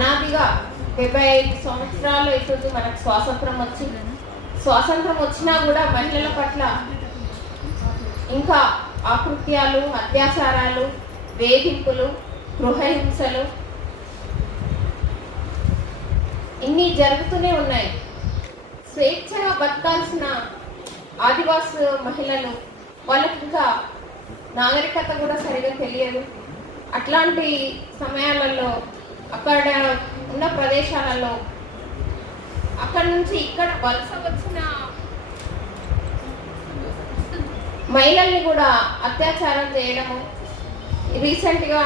అనాదిగా 75 సంవత్సరాలు అవుతుంది మనకు స్వాతంత్రం వచ్చి. స్వాతంత్రం వచ్చినా కూడా మహిళల పట్ల ఇంకా ఆకృత్యాలు, అత్యాచారాలు, వేధింపులు, గృహహింసలు ఇన్ని జరుగుతూనే ఉన్నాయి. స్వేచ్ఛగా బతకాల్సిన ఆదివాసి మహిళలు, వాళ్ళకి ఇంకా నాగరికత కూడా సరిగా తెలియదు. అట్లాంటి సమయాలలో అక్కడ ఉన్న ప్రదేశాలలో అక్కడ నుంచి ఇక్కడ వలస వచ్చిన మహిళల్ని కూడా అత్యాచారం చేయడము. రీసెంట్గా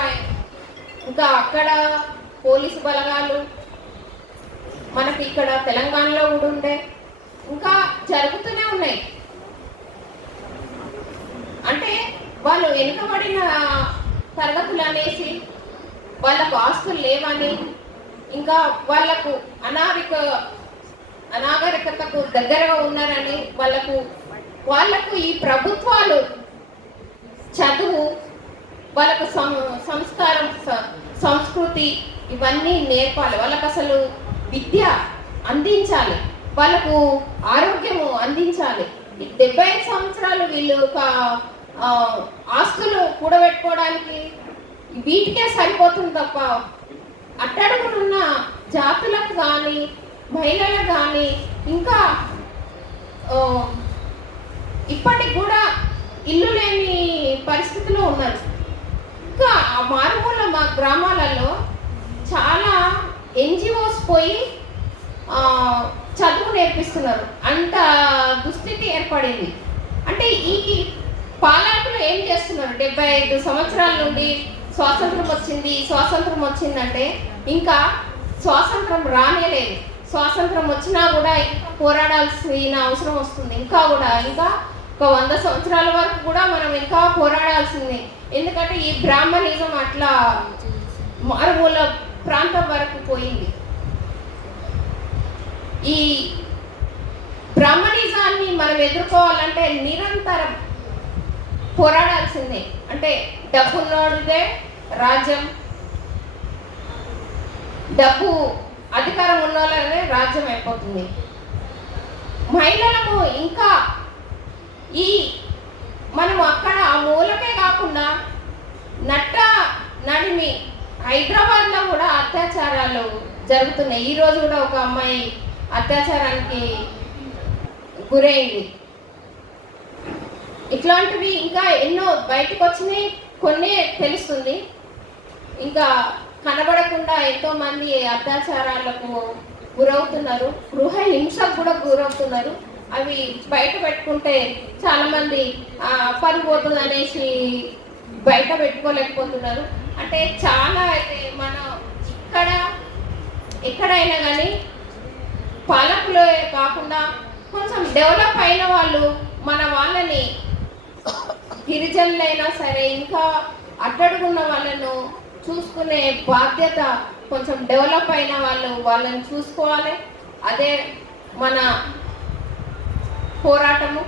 ఇంకా అక్కడ పోలీసు బలగాలు మనకి ఇక్కడ తెలంగాణలో కూడా ఉండే, ఇంకా జరుగుతూనే ఉన్నాయి. అంటే వాళ్ళు వెనుకబడిన తరగతులు అనేసి, వాళ్ళకు ఆస్తులు లేవని, ఇంకా వాళ్ళకు అనాగరికతకు దగ్గరగా ఉన్నారని వాళ్ళకు ఈ ప్రభుత్వాలు చదువు, వాళ్ళకు సంస్కారం, సంస్కృతి ఇవన్నీ నేర్పాలి. వాళ్ళకు అసలు విద్య అందించాలి, వాళ్ళకు ఆరోగ్యము అందించాలి. 75 సంవత్సరాలు వీళ్ళు ఒక ఆస్తులు కూడబెట్టుకోవడానికి వీటికే సరిపోతుంది తప్ప అట్టడుగునున్న జాతులకు కానీ మహిళలకు కానీ ఇంకా ఇప్పటికి కూడా ఇల్లు లేని పరిస్థితిలో ఉన్నారు. ఇంకా ఆ మారుమూల మా గ్రామాలలో చాలా NGOs పోయి చదువు నేర్పిస్తున్నారు. అంత దుస్థితి ఏర్పడింది. అంటే ఈ పాలకులు ఏం చేస్తున్నారు? 75 సంవత్సరాల నుండి స్వాతంత్రం వచ్చిందంటే ఇంకా స్వాతంత్రం రానేలేదు. స్వాతంత్రం వచ్చినా కూడా ఇంకా పోరాడాల్సిన అవసరం వస్తుంది. ఇంకా ఒక 100 సంవత్సరాల వరకు కూడా మనం ఇంకా పోరాడాల్సింది. ఎందుకంటే ఈ బ్రాహ్మణిజం అట్లా మారుమూల ప్రాంతం వరకు పోయింది. ఈ బ్రాహ్మణిజాన్ని మనం ఎదుర్కోవాలంటే నిరంతరం పోరాడాల్సిందే. అంటే డబ్బున్నోడిదే రాజ్యం, డబ్బు అధికారం ఉన్న వాళ్ళనే రాజ్యం అయిపోతుంది. మహిళలకు ఇంకా మనం అక్కడ ఆ మూలకే కాకుండా నడిమి హైదరాబాద్లో కూడా అత్యాచారాలు జరుగుతున్నాయి. ఈరోజు కూడా ఒక అమ్మాయి అత్యాచారానికి గురైంది. ఇట్లాంటివి ఇంకా ఎన్నో బయటకు వచ్చినాయి, కొన్ని తెలుస్తుంది. ఇంకా కనబడకుండా ఎంతో మంది అత్యాచారాలకు గురవుతున్నారు, గృహ హింసకు కూడా గురవుతున్నారు. అవి బయట పెట్టుకుంటే చాలా మంది పని పోతుంది అనేసి బయట పెట్టుకోలేకపోతున్నారు. అంటే చాలా అయితే మనం ఎక్కడైనా కానీ పాలకులే కాకుండా కొంచెం డెవలప్ అయిన వాళ్ళు మన వాళ్ళని, గిరిజనులైనా సరే ఇంకా అట్టడుగున్న వాళ్ళను చూసుకునే బాధ్యత కొంచెం డెవలప్ అయిన వాళ్ళని చూసుకోవాలి. అదే మన పోరాటము.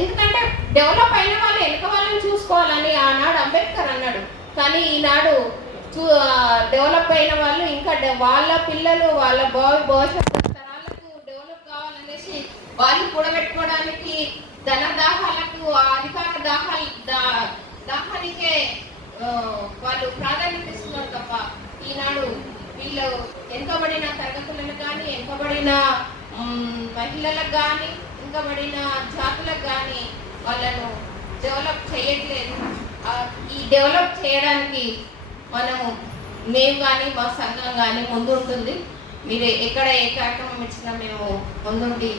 ఎందుకంటే డెవలప్ అయిన వాళ్ళు వెనక వాళ్ళని చూసుకోవాలని ఆనాడు అంబేద్కర్ అన్నాడు. కానీ ఈనాడు డెవలప్ అయిన వాళ్ళు ఇంకా వాళ్ళ పిల్లలు, వాళ్ళ భవిష్యత్తు తరాలకు డెవలప్ కావాలనేసి వాళ్ళు కూడబెట్టుకోవడానికి ధనదాహాలకు, అధికార దాహానికే వాళ్ళు ప్రాధాన్యత ఇస్తున్నారు తప్ప ఈనాడు వీళ్ళు వెనుకబడిన తరగతులను కానీ, వెనుకబడిన మహిళలకు కానీ, వెనుకబడిన జాతులకు కానీ వాళ్ళను డెవలప్ చేయట్లేదు. ఈ డెవలప్ చేయడానికి మేము కానీ మా సంఘం కానీ ముందుంటుంది. మీరు ఎక్కడ ఏ కార్యక్రమం ఇచ్చినా మేము ముందుండి